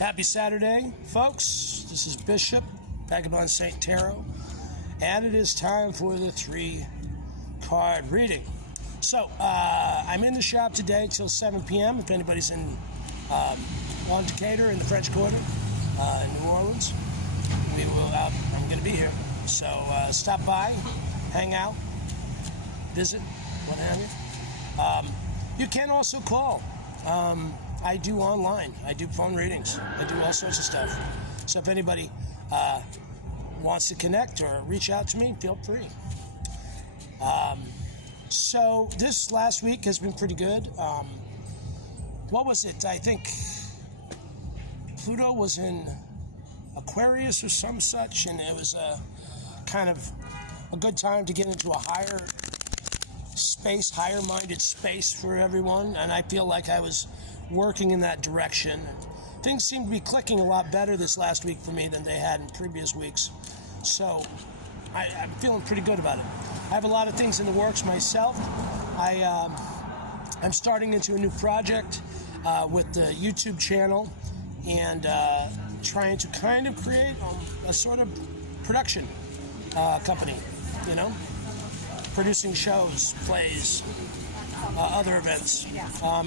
Happy Saturday, folks. This is Bishop, Vagabond Saint Tarot, and it is time for the 3-card reading. So, I'm in the shop today till 7 p.m. If anybody's in Decatur in the French Quarter, in New Orleans, I'm going to be here. So, stop by, hang out, visit, what have you. You can also call. I do online. I do phone readings. I do all sorts of stuff. So if anybody wants to connect or reach out to me, feel free. So this last week has been pretty good. What was it? I think Pluto was in Aquarius or some such, and it was a kind of a good time to get into a higher space, higher-minded space for everyone, and I feel like I was working in that direction. Things seem to be clicking a lot better this last week for me than they had in previous weeks, so I'm feeling pretty good about it. I have a lot of things in the works myself. I'm starting into a new project with the YouTube channel and trying to kind of create a sort of production company, you know, producing shows, plays, other events,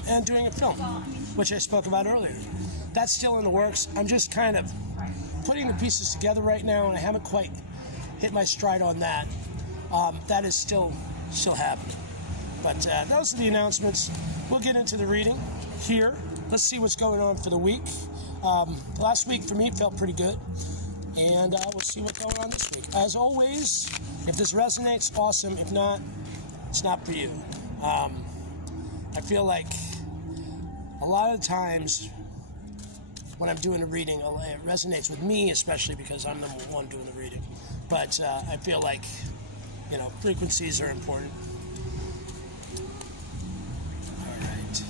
and doing a film, which I spoke about earlier. That's still in the works. I'm just kind of putting the pieces together right now, and I haven't quite hit my stride on that. That is still happening. But those are the announcements. We'll get into the reading here. Let's see what's going on for the week. Last week for me felt pretty good, and we'll see what's going on this week. As always, if this resonates, awesome. If not, it's not for you. I feel like a lot of times when I'm doing a reading, it resonates with me, especially because I'm the one doing the reading. But I feel like, you know, frequencies are important. All right.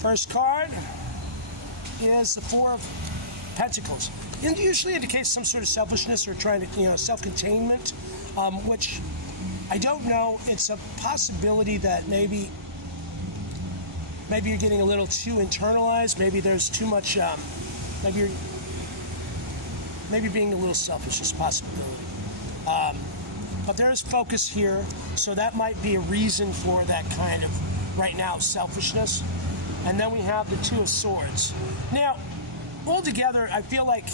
First card is the Four of Pentacles. It usually indicates some sort of selfishness or trying to, self-containment, which I don't know. It's a possibility that maybe you're getting a little too internalized. Maybe there's too much. Maybe being a little selfish is a possibility. But there is focus here, so that might be a reason for that kind of right now selfishness. And then we have the Two of Swords. Now, altogether, I feel like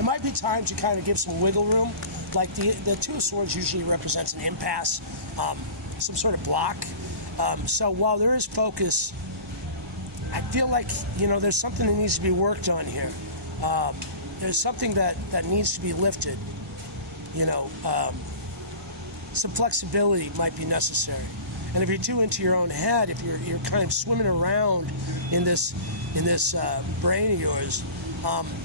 it might be time to kind of give some wiggle room. Like the Two of Swords usually represents an impasse, some sort of block. So while there is focus, I feel like, there's something that needs to be worked on here. There's something that needs to be lifted. Some flexibility might be necessary. And if you're too into your own head, if you're kind of swimming around in this brain of yours,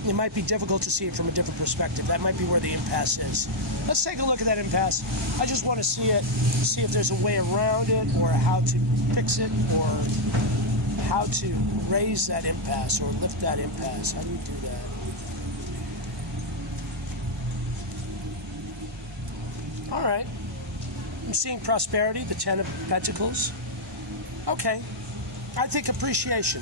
it might be difficult to see it from a different perspective. That might be where the impasse is. Let's take a look at that impasse. I just want to see if there's a way around it, or how to fix it, or how to raise that impasse or lift that impasse. How do you do that? All right. I'm seeing prosperity, the Ten of Pentacles. Okay. I think appreciation.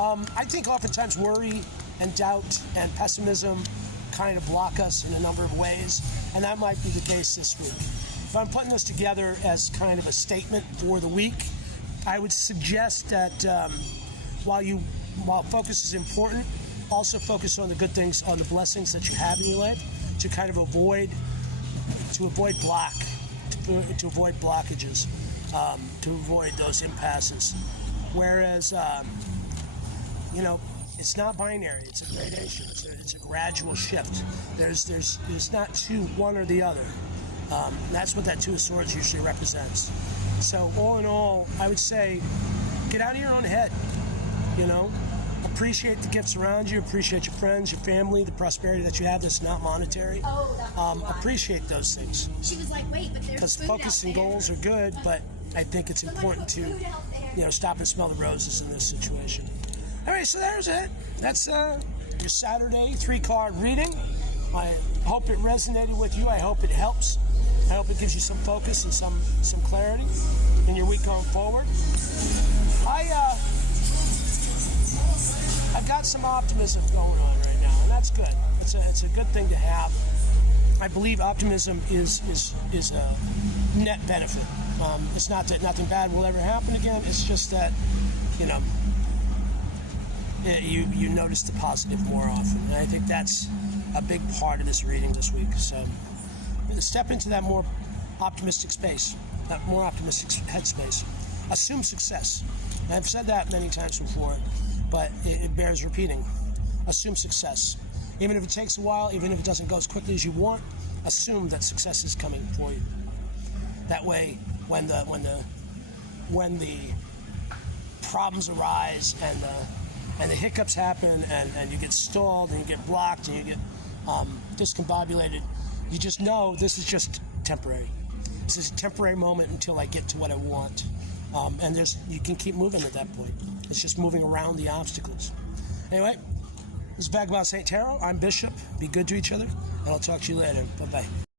I think oftentimes worry and doubt and pessimism kind of block us in a number of ways, and that might be the case this week. If I'm putting this together as kind of a statement for the week, I would suggest that while focus is important, also focus on the good things, on the blessings that you have in your life, to kind of avoid blockages, to avoid those impasses. Whereas, it's not binary. It's a gradation. It's a gradual shift. There's not one or the other. That's what that Two of Swords usually represents. So all in all, I would say, get out of your own head. Appreciate the gifts around you. Appreciate your friends, your family, the prosperity that you have that's not monetary. Appreciate those things. She was like, wait, but there's because food focus and goals are good, but I think it's important to, stop and smell the roses in this situation. All right, so there's it. That's your Saturday 3-card reading. I hope it resonated with you. I hope it helps. I hope it gives you some focus and some clarity in your week going forward. got some optimism going on right now, and that's good. It's a good thing to have. I believe optimism is a net benefit. It's not that nothing bad will ever happen again. It's just that, you know, you notice the positive more often. And I think that's a big part of this reading this week. So step into that more optimistic space, that more optimistic headspace. Assume success. I've said that many times before, but it bears repeating. Assume success. Even if it takes a while, even if it doesn't go as quickly as you want, assume that success is coming for you. That way, when the problems arise and the hiccups happen and you get stalled and you get blocked and you get discombobulated, you just know this is just temporary. This is a temporary moment until I get to what I want. And you can keep moving at that point. It's just moving around the obstacles. Anyway, this is Vagabond St. Tarot. I'm Bishop. Be good to each other, and I'll talk to you later. Bye-bye.